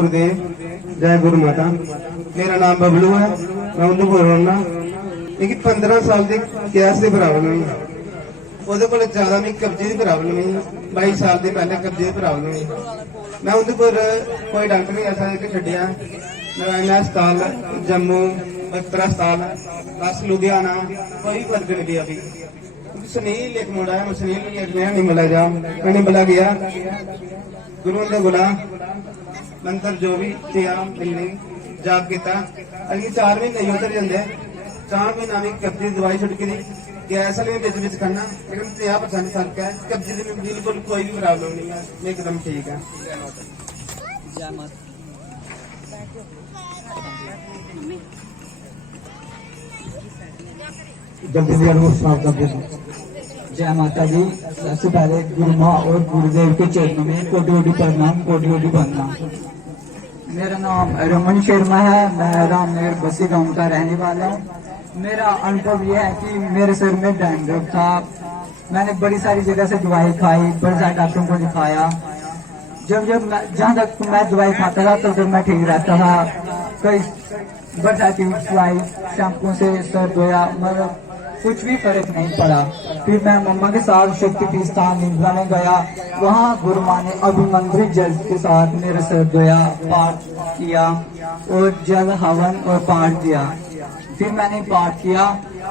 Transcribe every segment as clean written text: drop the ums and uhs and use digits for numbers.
गुरुदेव, जय गुरु माता। मेरा नाम बबलू है, मैं उधमपुर रहना। लेकिन 15 साल की गैस की प्रॉब्लम है, ਉਹਦੇ ਕੋਲ ਜ਼ਿਆਦਾ ਨਹੀਂ, ਕਬਜ਼ੇ ਦੀ ਪ੍ਰੋਬਲਮ ਹੈ। 22 ਸਾਲ ਦੇ ਪਹਿਲੇ ਕਬਜ਼ੇ ਦੀ ਪ੍ਰੋਬਲਮ ਹੈ। ਮੈਂ ਉਧਮਪੁਰ ਕੋਈ ਡਾਕਟਰ ਨਹੀਂ ਐਸਾ ਕਿ ਛੱਡਿਆ। नारायण अस्पताल, जम्मू बख्तर अस्पताल, बस लुधियाना, कोई फर्क नहीं दिया। अभी सुनील एक मुंडा है, सुनील नहीं मिला जा, मैंने बुला गया गुरु ने बुला मंत्र जो भी किया मिलने जाप किया। अभी 4 महीने नहीं उतर जाते, 4 महीना भी कब्जे दवाई छुटकी दी गैस वाले में बिच करना, लेकिन 50% फर्क है। कब्जे में बिल्कुल कोई भी प्रॉब्लम नहीं है, एकदम ठीक है। जल्दी से साफ कर दीजिए। जय माता दी। सबसे पहले गुरु माँ और गुरुदेव के चरणों में कोटि कोटि प्रणाम, कोटि कोटि वंदना। मेरा नाम रमन शर्मा है, मैं रामनगर बसी गांव का रहने वाला हूँ। मेरा अनुभव यह है कि मेरे सिर में डैंड्रफ था। मैंने बड़ी सारी जगह से दवाई खाई, बड़े सारे डॉक्टरों को दिखाया। जब जहाँ तक मैं दवाई खाता था तब तक मैं ठीक रहता था। कई बरसाती दवाई शैम्पू से सर धोया, मगर कुछ भी फर्क नहीं पड़ा। फिर मैं मम्मा के साथ शक्तिपीठ स्थान निम्बा में गया। वहाँ गुरु माँ ने अभिमंत्रित जल के साथ मेरा सर धोया, पाठ किया और जल हवन और पाठ दिया। फिर मैंने पाठ किया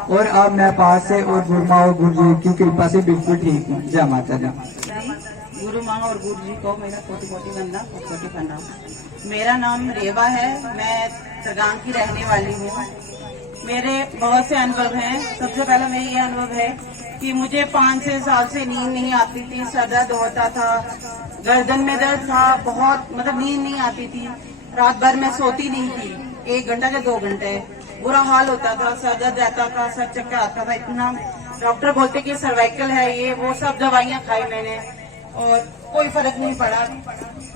और अब मैं पाठ से और गुरु माँ और गुरु जी की कृपा से बिल्कुल ठीक हूँ। जय माता दी। गुरु माँ और गुरु जी को मेरा कोटि कोटि वंदना, कोटि प्रणाम। मेरा नाम रेवा है, मैं सरगांव की रहने वाली हूँ। मेरे बहुत से अनुभव हैं। सबसे पहला मेरा ये अनुभव है कि मुझे 5-6 साल से नींद नहीं आती थी, सर दर्द होता था, गर्दन में दर्द था बहुत, मतलब नींद नहीं आती थी। रात भर मैं सोती नहीं थी, 1 घंटा या 2 घंटे, बुरा हाल होता था, सर दर्द रहता था, सर चक्कर आता था इतना। डॉक्टर बोलते कि सर्वाइकल है, ये वो सब दवाइयाँ खाई मैंने और कोई फर्क नहीं पड़ा।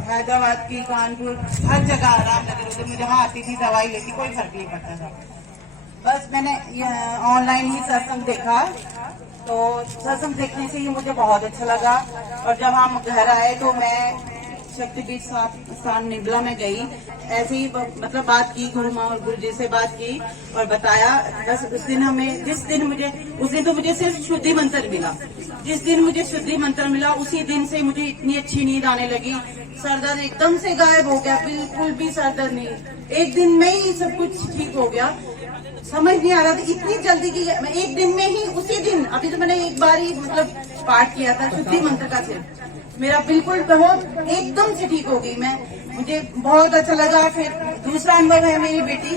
हैदराबाद की, कानपुर, हर जगह रामनगर उधर मुझे जहाँ आती थी दवाई लेती, कोई फर्क नहीं पड़ता था। बस मैंने ऑनलाइन ही सत्संग देखा, तो सत्संग देखने से ही मुझे बहुत अच्छा लगा। और जब हम घर आए तो मैं शक्तिपीठ स्थान निबला में गई, ऐसे ही मतलब बात की, गुरु माँ और गुरु जी से बात की और बताया। बस उस दिन तो मुझे सिर्फ शुद्धि मंत्र मिला। जिस दिन मुझे शुद्धि मंत्र मिला उसी दिन से मुझे इतनी अच्छी नींद आने लगी। सर दर्द एकदम से गायब हो गया, बिल्कुल भी सर दर्द नहीं। 1 दिन में ही सब कुछ ठीक हो गया। समझ नहीं आ रहा था इतनी जल्दी की, 1 दिन में ही, उसी दिन। अभी तो मैंने एक बार ही मतलब पाठ किया था शुद्धि मंत्र का, सिर्फ मेरा बिल्कुल बहुत एकदम से ठीक हो गई मैं। मुझे बहुत अच्छा लगा। फिर दूसरा अनुभव है, मेरी बेटी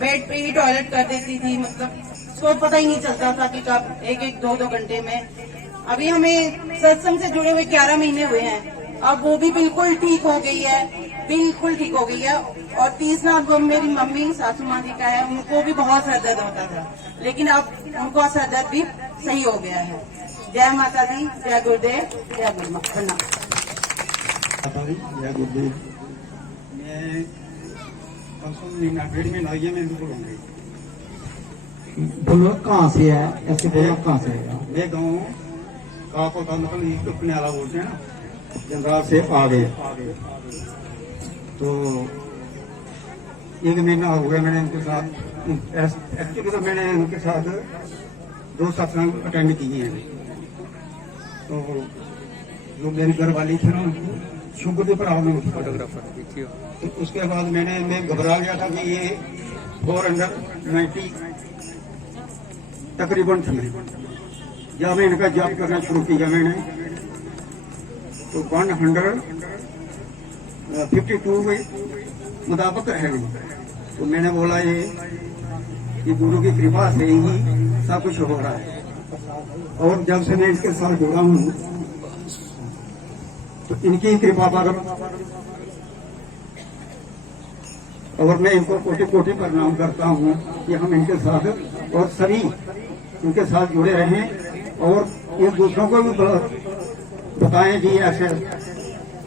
बेड पे ही टॉयलेट कर देती थी, मतलब उसको पता ही नहीं चलता था कि कब 1-1, 2-2 घंटे में। अभी हमें सत्संग से जुड़े हुए 11 महीने हुए हैं, अब वो भी बिल्कुल ठीक हो गई है, बिल्कुल ठीक हो गई है। और तीसरा अनुभव मेरी मम्मी सासू माँ जी का है, उनको भी बहुत सर दर्द होता था, लेकिन अब उनको सर दर्द भी सही हो गया है। जय माता दी, जय गुरुदेव, जय गुरु माँ। जय गुरुदेव। मैं परसों महीना 1.5 महीना ये मैं बिल्कुल होंगे। बोलो कहाँ से है, ऐसे बोलो कहाँ से है? ये गाँव का पता मतलब अपने वाला बोलते हैं ना, जंगल से आ गए। तो 1 महीना हो गया मैंने उनके साथ, एक्चुअली तो मैंने उनके साथ 2 सत्संग अटेंड किए हैं। तो जो मेरी घर वाली थी ना, शुगर की प्रॉब्लम थी, फोटोग्राफर। तो उसके बाद मैं घबरा गया था कि ये 490 तकरीबन थी। जब मैं इनका जॉब करना शुरू किया मैंने, तो 152 के मुताबिक रह गई। तो मैंने बोला ये कि गुरु की कृपा से ही सब कुछ हो रहा है। और जब से मैं इसके साथ जुड़ा हूँ तो इनकी कृपा पर, और मैं इनको कोटि कोटि प्रणाम करता हूँ कि हम इनके साथ और सभी इनके साथ जुड़े रहें और एक दूसरों को भी बताएं कि ऐसे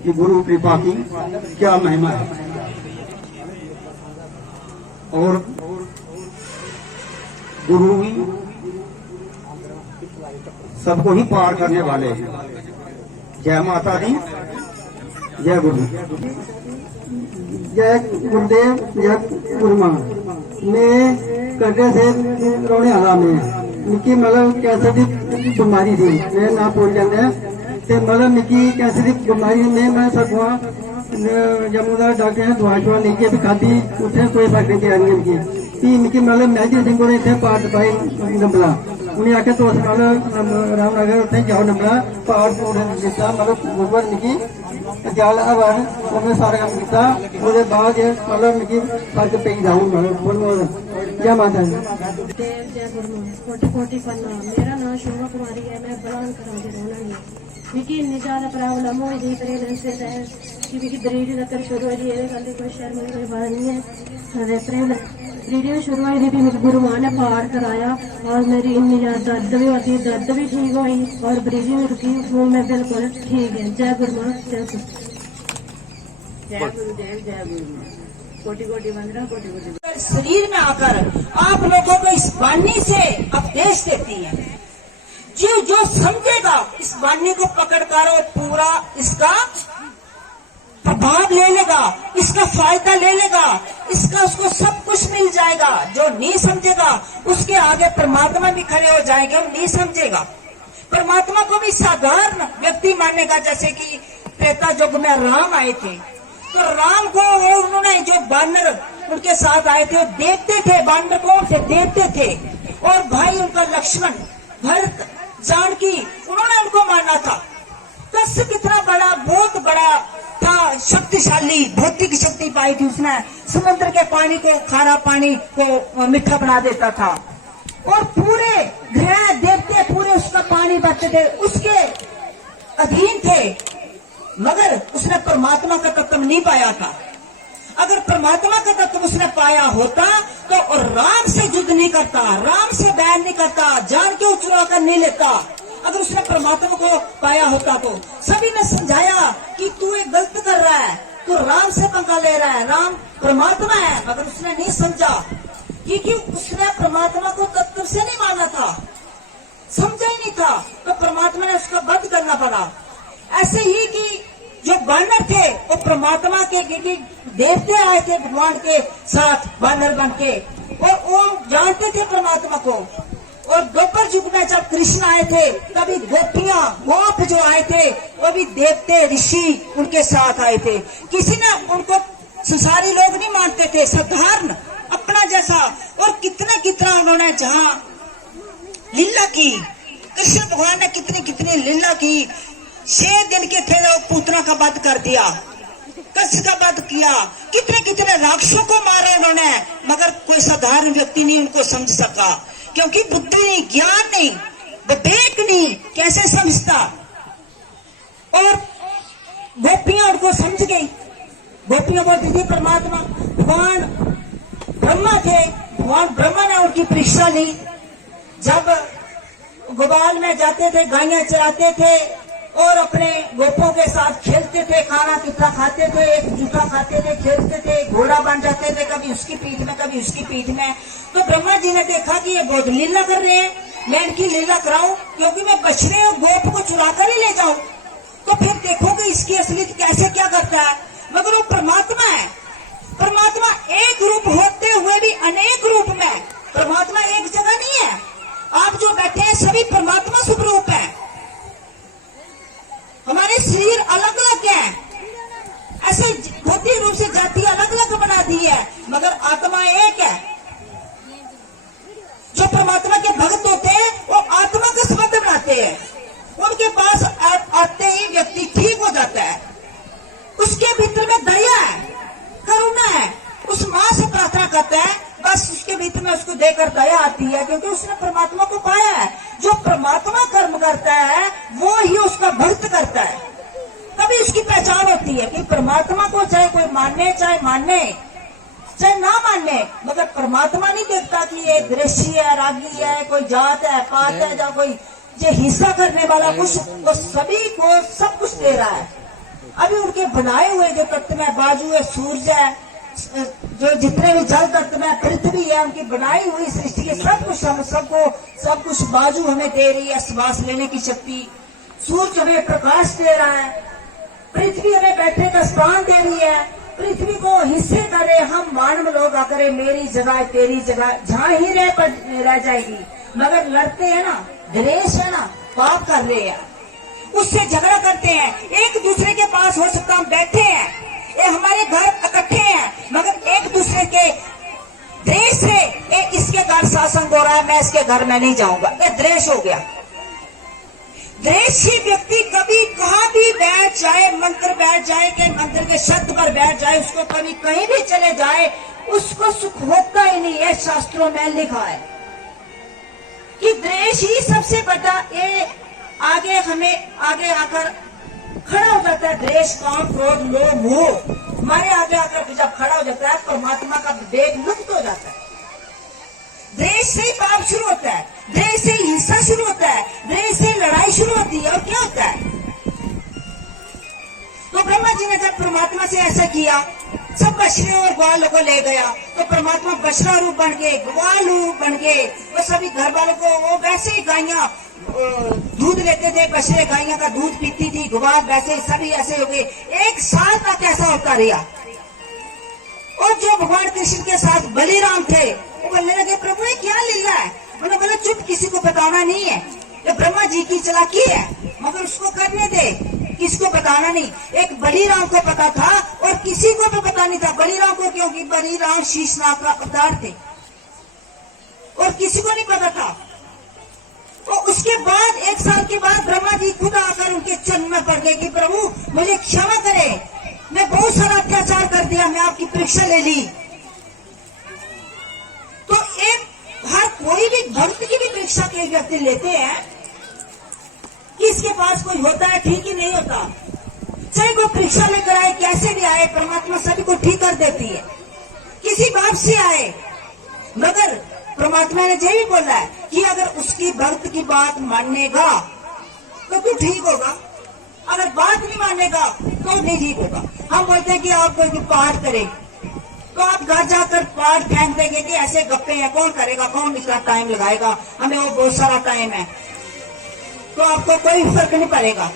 कि गुरु कृपा की क्या महिमा है। और गुरु ही सबको ही पार करने वाले हैं। जय माता दी, जय गुरु। जय गुरुदेव जय गुरुमा। मैं कटे से रोने वाला में मिकी मतलब कैंसर की बीमारी थी, मैं ना भूल जाते ते मतलब मिकी कैंसर की बीमारी ने मैं सगुआ जम्मू का डॉक्टर ने दवा शवा लेके भी खाधी, उत्थे कोई फर्क नहीं पेआ मिकी। भी मिकी मतलब मेहदी सिंह को इतने पार्ट पाई नंबला, उन्हें आके तो मतलब रामनगर उत्थे जाओ नंबला पार्ट दिता, मतलब गुरुवार मिकी जाल आवाज उन्हें सारा काम किया। उसके बाद मतलब मिकी फर्क पे जाऊँ मतलब जय माता दी। देव जय गुरु कोटि कोटि प्रणाम। मेरा नाम शोभा कुमारी है, मैं बलान करा के रहना नहीं। मिकी इन्नी ज्यादा प्रॉब्लम हो रही प्रेगनेंसी से कि मिकी ब्रीडिंग तक शुरू हो रही है, कल कोई शर्म कोई बात नहीं है। ब्रीडिंग शुरू हुई थी, मेरे गुरु माँ ने पार कराया और मेरी इन्नी ज्यादा दर्द भी होती, दर्द भी ठीक हुई और ब्रीडिंग रुकी, वो मैं बिल्कुल ठीक है। जय गुरु माँ जय गुरु। जय गुरुदेव जय गुरु माँ। कोटि कोटि वंदना कोटि कोटि। शरीर में आकर आप लोगों को इस वाणी से उपदेश देती है। जो समझेगा इस वाणी को पकड़कर और पूरा इसका प्रभाव ले लेगा, इसका फायदा ले लेगा, इसका उसको सब कुछ मिल जाएगा। जो नहीं समझेगा उसके आगे परमात्मा भी खड़े हो जाएंगे और नहीं समझेगा। परमात्मा को भी साधारण व्यक्ति मानेगा। जैसे कि त्रेता युग में राम आए थे, तो राम को उन्होंने जो बानर उनके साथ आए थे देखते थे, बानर कौन थे देखते थे, और भाई उनका लक्ष्मण भरत जानकी उन्होंने उनको माना था। कस्य कितना बड़ा, बहुत बड़ा था, शक्तिशाली, भौतिक शक्ति पाई थी उसने। समुद्र के पानी को, खारा पानी को मीठा बना देता था और पूरे ग्रह देवते पूरे उसका पानी बहते थे, उसके अधीन थे। मगर उसने परमात्मा का तत्व नहीं पाया था। अगर परमात्मा का तत्व उसने पाया होता तो और राम से युद्ध नहीं करता, राम से बैर नहीं करता, जान के उचुरा कर नहीं लेता। अगर उसने परमात्मा को पाया होता तो सभी ने समझाया कि तू एक गलत कर रहा है, तू राम से पंगा ले रहा है, राम परमात्मा है। मगर उसने नहीं समझा, क्योंकि उसने परमात्मा को तत्व से नहीं माना था, समझा ही नहीं था, तो परमात्मा ने उसका वध करना पड़ा। ऐसे ही कि जो बानर थे वो परमात्मा के देवते आए थे भगवान के साथ बानर बन के, और वो जानते थे परमात्मा को। और द्वापर युग में जब कृष्ण आए थे तभी गोपियां गोप जो आए थे वो भी देवते ऋषि उनके साथ आए थे। किसी ने उनको संसारी लोग नहीं मानते थे, साधारण अपना जैसा। और कितना कितना उन्होंने जहाँ लीला की, कृष्ण भगवान ने कितनी कितनी लीला की। 6 दिन के थे वो पूतना का वध कर दिया, कस्य का वध किया, कितने कितने राक्षसों को मारा उन्होंने। मगर कोई साधारण व्यक्ति नहीं उनको समझ सका, क्योंकि बुद्धि नहीं, ज्ञान नहीं, विवेक नहीं, कैसे समझता। और गोपियां उनको समझ गई, गोपियां बोलती थी परमात्मा। भगवान ब्रह्मा थे, भगवान ब्रह्मा ने उनकी परीक्षा ली। जब गोपाल में जाते थे, गायें चराते थे और अपने गोपों के साथ खेलते थे, खाना कितना खाते थे, एक जूठा खाते थे, खेलते थे, घोड़ा बन जाते थे, कभी उसकी पीठ में कभी उसकी पीठ में। तो ब्रह्मा जी ने देखा कि ये बहुत लीला कर रहे हैं, मैं इनकी लीला कराऊं, क्योंकि मैं बछड़े और गोप को चुरा कर ही ले जाऊं, तो फिर देखोगे इसकी असलियत कैसे क्या करता है। मगर वो परमात्मा है, परमात्मा एक रूप होते हुए भी अनेक रूप में, परमात्मा एक जगह नहीं है। आप जो बैठे हैं सभी परमात्मा स्वरूप है। हमारे शरीर अलग अलग है, ऐसे भौतिक रूप से जाति अलग अलग बना दी है, मगर आत्मा एक है। जो परमात्मा के भक्त होते हैं वो आत्मा का संबंध बनाते हैं, उनके पास आते ही व्यक्ति ठीक हो जाता है। उसके भीतर में दया है, करुणा है, उस माँ से प्रार्थना करता है, बस उसके भीतर में उसको देकर दया आती है, क्योंकि उसने परमात्मा को पाया है। जो परमात्मा कर्म करता है वो ही उसका भक्त करता है, तभी उसकी पहचान होती है। कि परमात्मा को चाहे कोई माने चाहे चाहे ना माने, मगर परमात्मा नहीं देखता कि ये दृश्य है, रागी है, कोई जात है, पात है, या कोई ये हिस्सा करने वाला कुछ, वो सभी को सब कुछ दे रहा है। अभी उनके बनाए हुए जो तत्व में बाजू है, सूरज है, जो जितने भी जल तत्व में पृथ्वी है, उनकी बनाई हुई सृष्टि के सब कुछ हम सबको सब कुछ बाजू हमें दे रही है, श्वास लेने की शक्ति। सूरज हमें प्रकाश दे रहा है, पृथ्वी हमें बैठने का स्थान दे रही है, पृथ्वी को हिस्से करे हम मानव लोग अगर मेरी जगह तेरी जगह जहाँ ही रह जाएगी, मगर लड़ते हैं ना, द्वेष है ना, पाप कर रहे हैं, उससे झगड़ा करते हैं। एक दूसरे के पास हो सकता हम बैठे हैं, ये हमारे घर इकट्ठे हैं, मगर एक दूसरे के द्वेष से ये इसके घर सत्संग हो रहा है, मैं इसके घर में नहीं जाऊंगा, ये द्वेष हो गया। द्वेषी व्यक्ति कभी कहाँ भी बैठ जाए, मंदिर बैठ जाए कि मंदिर के छत पर बैठ जाए, उसको कभी कहीं भी चले जाए, उसको सुख होता ही नहीं है। शास्त्रों में लिखा है कि द्वेष ही सबसे बड़ा ये आगे हमें आगे आकर खड़ा हो जाता है। द्वेष, काम, क्रोध, लोभ, मोह हमारे आगे आकर जब खड़ा हो जाता है, परमात्मा का वेग लुप्त हो जाता है। द्वेष से ही पाप शुरू होता है, द्वेष से ही हिंसा शुरू होता है, द्वेष से लड़ाई शुरू होती है। और क्या होता है? तो ब्रह्मा जी ने जब परमात्मा से ऐसा किया, सब बछड़े और ग्वालों को ले गया, तो परमात्मा बछड़ा रूप बन गए, ग्वाल रूप बन गए। वो सभी घर वालों को, वो वैसे ही गायें दूध लेते थे, बछड़े गायों का दूध पीती थी, ग्वाल वैसे सभी ऐसे हो गए। 1 साल तक ऐसा होता रहा। और जो भगवान कृष्ण के साथ बलिराम थे, वो बोलने लगे, प्रभु ये क्या लीला है? उन्होंने बोला, चुप, किसी को बताना नहीं है, ये ब्रह्मा जी की चालाकी है, मगर उसको करने दे, किसको बताना नहीं। एक बलिराम को पता था और किसी को भी पता नहीं था। बलिराम को, क्योंकि बलिराम शीशनाग का अवतार थे और किसी को नहीं पता था। तो उसके बाद 1 साल के बाद ब्रह्मा जी खुद आकर उनके चरण में पड़ गए कि प्रभु मुझे क्षमा करे, मैं बहुत सारा अत्याचार कर दिया, मैं आपकी परीक्षा ले ली। तो एक हर कोई भी भक्त की भी परीक्षा के व्यक्ति लेते हैं कि इसके पास कोई होता है ठीक ही नहीं होता। चाहे कोई परीक्षा लेकर आए, कैसे भी आए, परमात्मा सभी को ठीक कर देती है। किसी बाप से आए, मगर परमात्मा ने यही बोला है कि अगर उसकी भक्त की बात मानेगा तो तू ठीक होगा, अगर बात नहीं मानेगा तो नहीं ठीक होगा। हम बोलते हैं कि आप कोई पाठ करें, तो आप घर जाकर पाठ फेंक देंगे कि ऐसे गप्पे हैं, कौन करेगा, कौन इतना टाइम लगाएगा, हमें वो बहुत सारा टाइम है, तो आपको कोई फर्क नहीं पड़ेगा।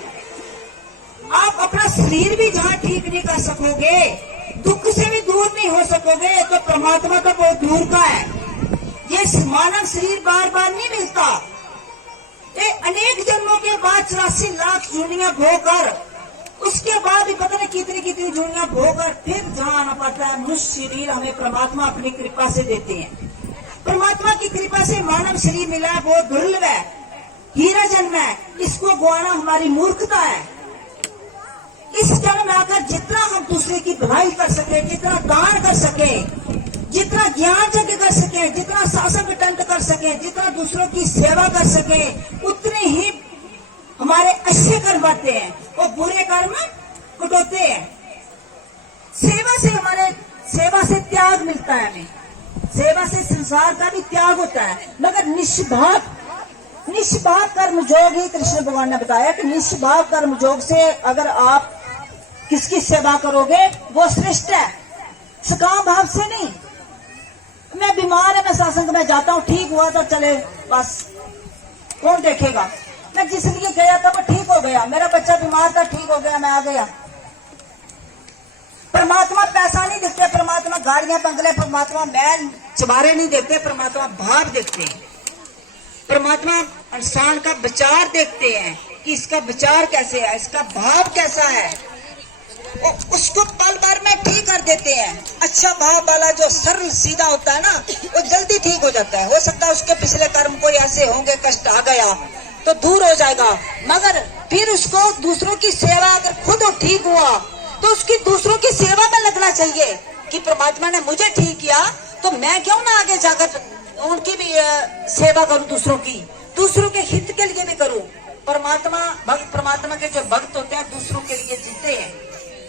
आप अपना शरीर भी जहाँ ठीक नहीं कर सकोगे, दुख से भी दूर नहीं हो सकोगे, तो परमात्मा तो बहुत दूर का है। ये मानव शरीर बार बार नहीं मिलता, ये अनेक जन्मों के बाद 84 लाख जूनियां भोकर, उसके बाद भी पता नहीं कितनी कितनी जूनियां भोकर फिर जहाँ आना पड़ता है। मनुष्य शरीर हमें परमात्मा अपनी कृपा से देते हैं। परमात्मा की कृपा से मानव शरीर मिला है, बहुत दुर्लभ है, हीरा जन्म है, इसको गवाना हमारी मूर्खता है। इस जन्म में आकर जितना हम दूसरे की भलाई कर सके, जितना दान कर सके, जितना ज्ञान यज्ञ कर सके, जितना शासन अटेंड कर सके, जितना दूसरों की सेवा कर सके, उतने ही हमारे अच्छे कर्म बढ़ते हैं और बुरे कर्म घटोते हैं। सेवा से हमारे सेवा से त्याग मिलता है, हमें सेवा से संसार का भी त्याग होता है। मगर निष्भाव कर्म योग ही कृष्ण भगवान ने बताया कि निष्भाव कर्म योग से अगर आप किसकी सेवा करोगे वो श्रेष्ठ है, सकाम भाव से नहीं। मैं बीमार है, मैं सत्संग में जाता हूँ, ठीक हुआ तो चले, बस कौन देखेगा। मैं जिस लिए गया था वो ठीक हो गया, मेरा बच्चा बीमार था, ठीक हो गया, मैं आ गया। परमात्मा पैसा नहीं देखते, परमात्मा गाड़ियां बंगले, परमात्मा महल चबारे नहीं देखते, परमात्मा भाव देखते हैं। परमात्मा इंसान का विचार देखते हैं कि इसका विचार कैसे है, इसका भाव कैसा है, और उसको पल भर में ठीक कर देते हैं। अच्छा भाव वाला जो सरल सीधा होता है ना, वो जल्दी ठीक हो जाता है। हो सकता है उसके पिछले कर्म कोई ऐसे होंगे, कष्ट आ गया तो दूर हो जाएगा, मगर फिर उसको दूसरों की सेवा, अगर खुद ठीक हुआ तो उसकी दूसरों की सेवा में लगना चाहिए कि परमात्मा ने मुझे ठीक किया तो मैं क्यों ना आगे जाकर उनकी भी सेवा करूं, दूसरों के हित के लिए भी करूं। परमात्मा के जो भक्त होते हैं दूसरों के लिए जीते हैं।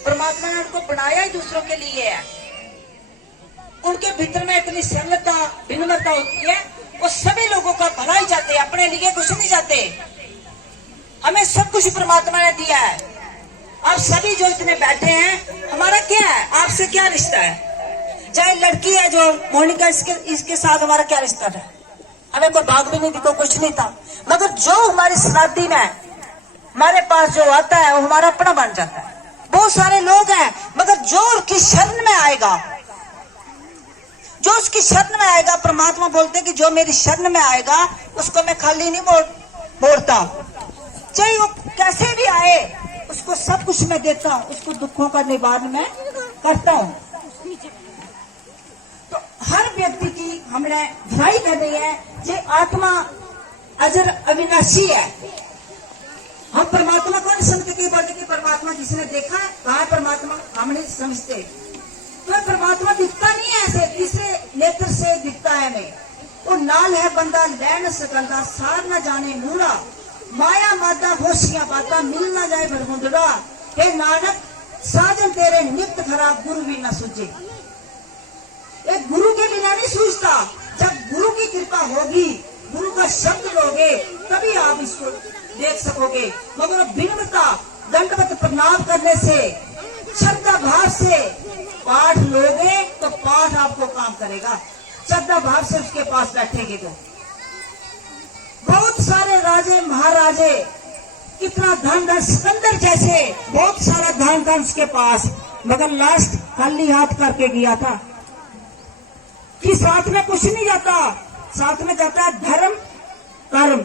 परमात्मा ने उनको बनाया ही दूसरों के लिए है। उनके भीतर में इतनी सरलता, विनम्रता होती है, वो सभी लोगों का भला ही चाहते हैं, अपने लिए कुछ नहीं चाहते। हमें सब कुछ परमात्मा ने दिया है। आप सभी जो इतने बैठे हैं, हमारा क्या है, आपसे क्या रिश्ता है? चाहे लड़की है जो मोनिका, इसके साथ हमारा क्या रिश्ता है? हमें कोई भाग भी नहीं थी, कुछ नहीं था, मगर जो हमारी श्राद्धी में हमारे पास जो आता है वो हमारा अपना बन जाता है। बहुत सारे लोग हैं, मगर जो उसकी शरण में आएगा, जो उसकी शरण में आएगा, परमात्मा बोलते कि जो मेरी शरण में आएगा उसको मैं खाली नहीं मोड़ता, चाहे वो कैसे भी आए उसको सब कुछ मैं देता हूं, उसको दुखों का निवारण मैं करता हूं। तो हर व्यक्ति की हमने भलाई करनी है। ये आत्मा अजर अविनाशी है। हम परमात्मा को नहीं समझते कि बोलते कि परमात्मा जिसने देखा है, कहा है परमात्मा, हम नहीं समझते। तो परमात्मा दिखता नहीं है ऐसे, तीसरे नेत्र से दिखता है हमें। वो नाल है बंदा लै न सकंदा, सार न जाने मूड़ा, माया मादा होशियां बाता, मिल न जाए भरमुंदड़ा। हे नानक साजन तेरे नित्य खराब, गुरु भी न सूझे। एक गुरु के बिना नहीं सूझता। जब गुरु की कृपा होगी, गुरु का शब्द लोगे, तभी आप इसको देख सकोगे। मगर विनम्रता, दंडवत प्रणाम करने से, श्रद्धा भाव से पाठ लोगे तो पाठ आपको काम करेगा। श्रद्धा भाव से उसके पास बैठेंगे तो बहुत सारे राजे महाराजे, कितना धन धन, सिकंदर जैसे बहुत सारा धन धन उसके पास, मगर लास्ट खाली हाथ करके गया था कि साथ में कुछ नहीं जाता, साथ में जाता है धर्म कर्म।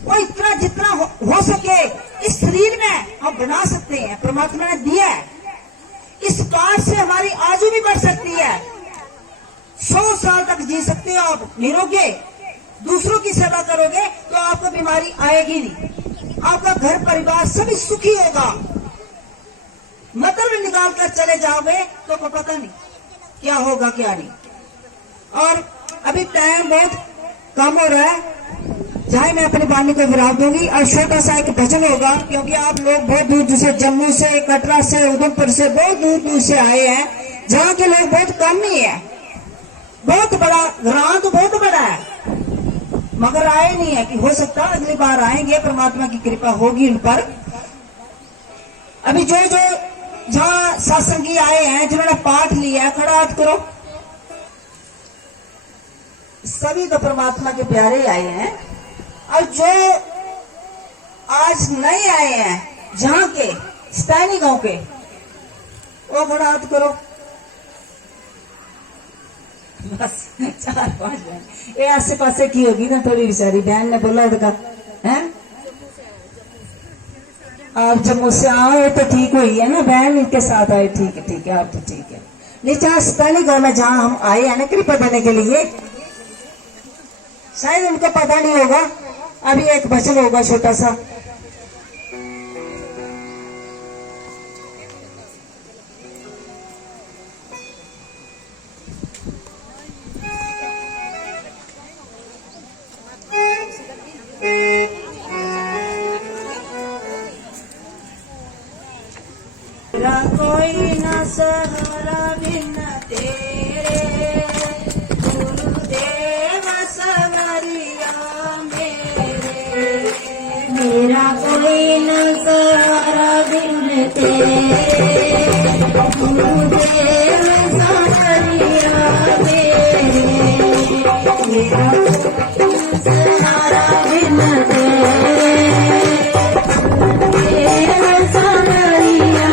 वो इतना जितना हो सके इस शरीर में हम बना सकते हैं, परमात्मा ने दिया है। इस पाठ से हमारी आयु भी बढ़ सकती है, 100 साल तक जी सकते हो आप निरोगे। दूसरों की सेवा करोगे तो आपको बीमारी आएगी नहीं, आपका घर परिवार सभी सुखी होगा। मतलब निकाल कर चले जाओगे तो को पता नहीं क्या होगा क्या नहीं। और अभी टाइम बहुत कम हो रहा है, जहाँ मैं अपनी वाणी को विराम दूंगी और छोटा सा एक भजन होगा, क्योंकि आप लोग बहुत दूर दूर से, जम्मू से, कटरा से, उधमपुर से, बहुत दूर दूर से आए हैं, जहाँ के लोग बहुत कम ही है। बहुत बड़ा ग्राम तो बहुत बड़ा है, मगर आए नहीं है कि हो सकता अगली बार आएंगे, परमात्मा की कृपा होगी उन पर। अभी जो जो जहाँ सत्संगी आए हैं, जिन्होंने पाठ लिया है, खड़ा हाथ करो। सभी तो परमात्मा के प्यारे आए हैं, और जो आज नए आए हैं जहाँ के स्टैनी गांव के, वो खड़ा हाथ करो। बस 4-5 बहन, ये आसे पासे की होगी ना थोड़ी बेचारी बहन ने बोला उनका है। आप जम्मू से आए तो ठीक हुई है ना, बहन इनके साथ आए, ठीक है आप तो ठीक है। नीचे स्टैनी गांव में जहाँ हम आए हैं ना कृपा देने के लिए, शायद उनको पता नहीं होगा। अभी एक भजन होगा छोटा सा। तेरा कोई न सहारा बिन तेरे, गुरुदेव सवरिया मेरे। मेरा कोई न सहारा बिन तेरे, गुरुदेव सवरिया मेरे। मेरा कोई न सहारा बिन तेरे, गुरुदेव सवरिया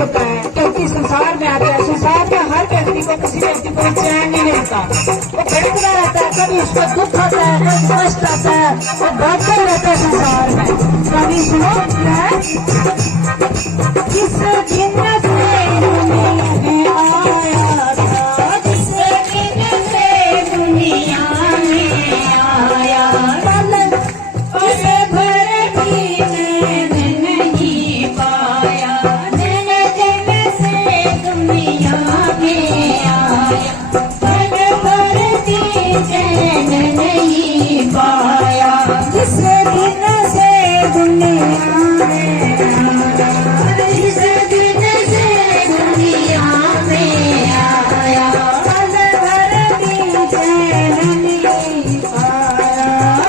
होता है क्योंकि संसार में आता है। संसार में हर व्यक्ति को किसी व्यक्ति को चैन नहीं रहता, वो भटकता रहता है, कभी उसको दुख आता है, कभी कष्ट आता है, वो भागता रहता है संसार में। कभी सुनो किस दिन से आया था, जिस दिन से दुनिया में आया, पल भर भी नैन नहीं पाया, नैन जग से दुनिया में आया, पल भर भी चैन नहीं पाया, जिस दिन से दुनिया में आया, जिस दिन से दुनिया में आया, पल भर भी चैन नहीं पाया,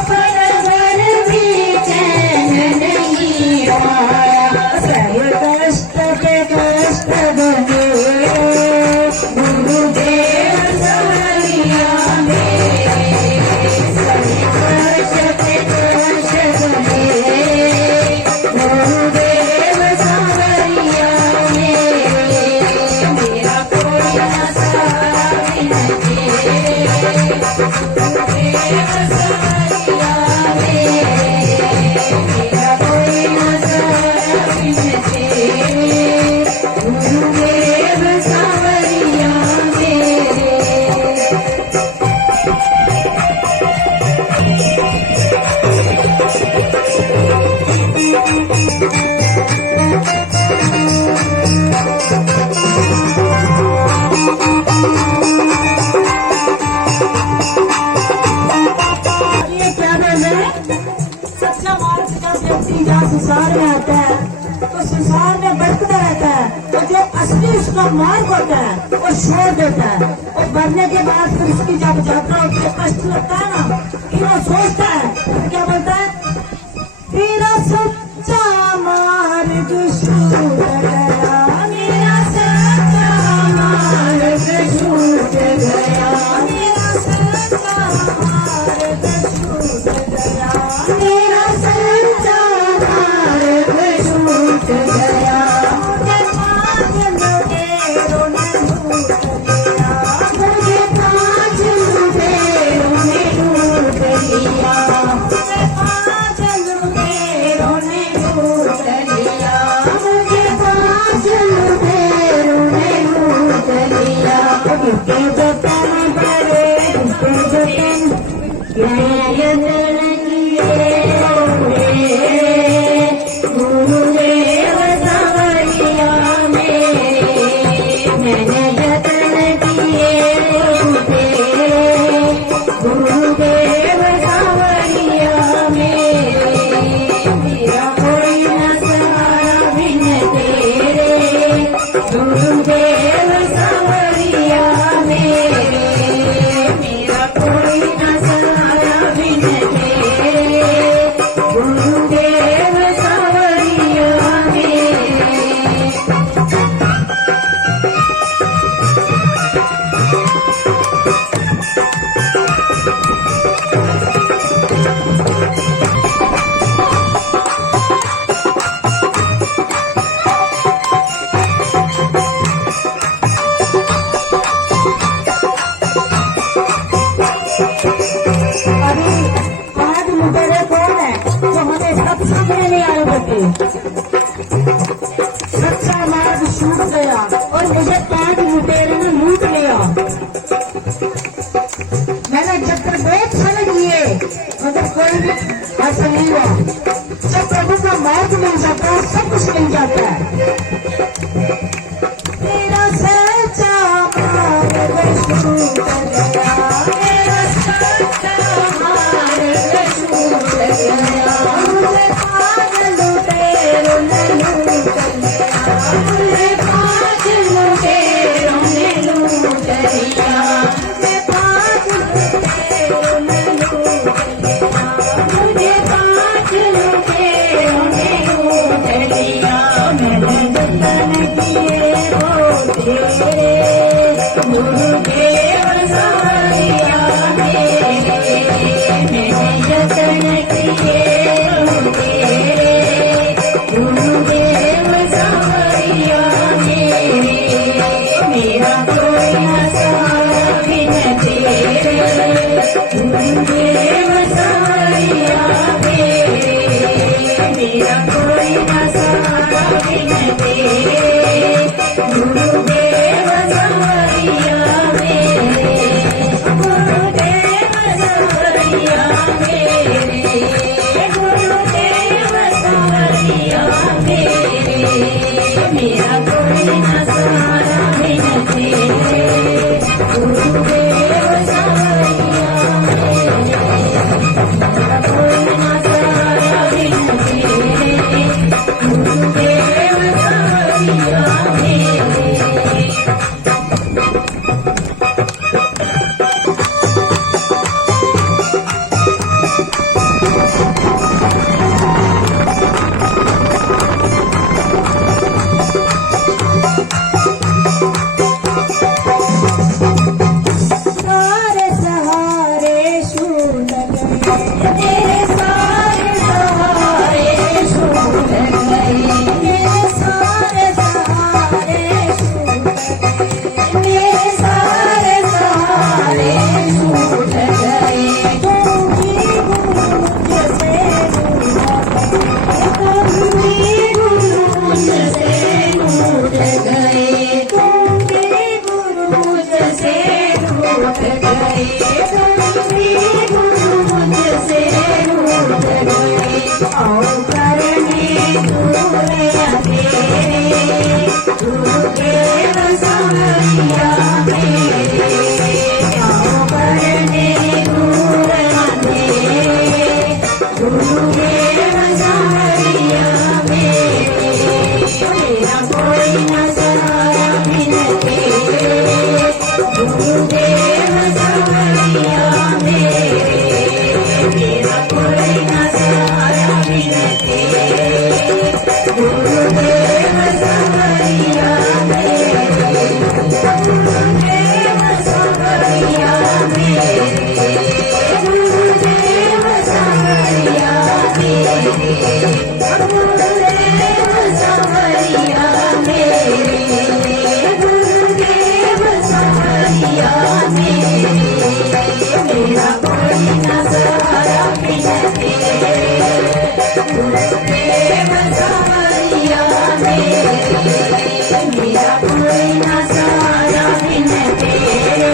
पल भर भी चैन नहीं पाया। सह कष्ट के कष्ट बने गुरुदेव सवरिया मेरे, सह कष्ट के कष्ट बने गुरुदेव सवरिया मेरे, मेरा कोई न सहारा बिन तेरे, गुरुदेव सवरिया मेरे, मेरा कोई न सहारा बिन तेरे, गुरुदेव सवरिया मेरे। ये क्या बोल रहे हैं? सच्चा मार्ग का व्यक्ति जहाँ संसार में आता है तो संसार में बढ़ता रहता है, और जो असली उसका मार्ग होता है वो छोड़ देता है, और बढ़ने के बाद फिर उसकी जब यात्रा होती है कष्ट लगता है ना, फिर वो सोचता है, फिर क्या बोलता है, तेरा सच्चा मार्ग छूट गया, मेरा सच्चा मार्ग छूट गया, मेरा सच्चा मार्ग छूट गया, मेरा सच्चा मार्ग छूट गया, मुझे पाँच लुटेरों ने लूट लिया, मुझे पाँच लुटेरों ने लूट लिया, मुझे पाँच लुटेरों ने लूट लिया, जिसके जतन बड़े, जिसके जतन गुरुदेव सवरिया मेरे, मैंने जतन किए तेरे, गुरुदेव सवरिया मेरे, मेरा कोई न सहारा बिन तेरे, गुरुदेव सवरिया मेरे, मेरा कोई न सहारा बिन तेरे, गुरुदेव सवरिया मेरे। अभी पांच लुटेरे कौन है जो हमें सत्संग में नहीं आए बच्चे, सच्चा मार्ग छूट गया और मुझे पांच लुटेरे ने लूट लिया, मैंने जब तक बहुत समझ लिए मगर कोई भी हासिल नहीं हुआ। जब प्रभु का मार्ग मिल जाता है सब कुछ मिल जाता है। तेरा सच्चा मार्ग छूट गया, मेरा सच्चा मार्ग छूट गया, मुझे पाँच लुटेरों ने लूट लिया, मुझे पाँच लुटेरों ने लूट लिया, मुझे पाँच लुटेरों ने लूट लिया, मुझे पाँच लुटेरों ने लूट लिया, मैंने जतन किए हो तेरे, गुरुदेव सवरिया मेरे, मैंने जतन किए हो तेरे, गुरुदेव सवरिया मेरा कोई न सहारा बिन तेरे गुरुदेव सहारिया मेरे मेरा कोई न सहारा बिन तेरे गुरुदेव सहारिया मेरे गुरुदेव सहारिया मेरे गुरुदेव सहारिया मेरे मेरा कोई न सहारा बिन तेरे गुरुदेव सहारिया मेरे मेरा कोई न सहारा बिन तेरे गुरुदेव सहारिया मेरे सारे सहारे छूट गए तेरे सारे सहारे छूट गए मेरे सारे सहारे छूट गए मेरे सारे सहारे छूट गए तुम भी गुरु मुझसे रूठ गए तुम भी गुरु मुझसे रूठ गए तुम भी गुरु मुझसे रूठ गए आओ करने दूरे अंधेरे गुरुदेव सहारिया मेरे आओ करने दूरे अंधेरे गुरुदेव सहारिया मेरे मेरा कोई न सहारा बिन तेरे गुरुदेव सहारिया मेरे मेरा कोई न सहारा बिन तेरे गुरुदेव सहारिया मेरे गुरुदेव सहारिया मेरे गुरुदेव सहारिया मेरे गुरुदेव सहारिया मेरे गुरुदेव सहारिया मेरे मेरा कोई न सहारा बिन तेरे गुरुदेव सहारिया मेरे मेरा कोई न सहारा बिन तेरे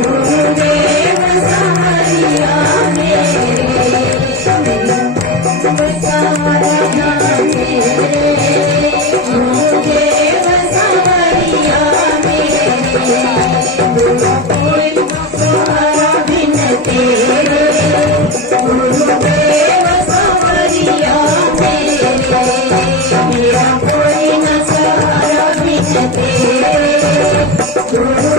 गुरुदेव सहारिया मेरे मेरा सहारा मेरे गुरुदेव सहारिया मेरे मेरा कोई न सहारा बिन तेरे गुरुदेव सहारिया मेरे मेरा कोई न सहारा बिन तेरे गुरु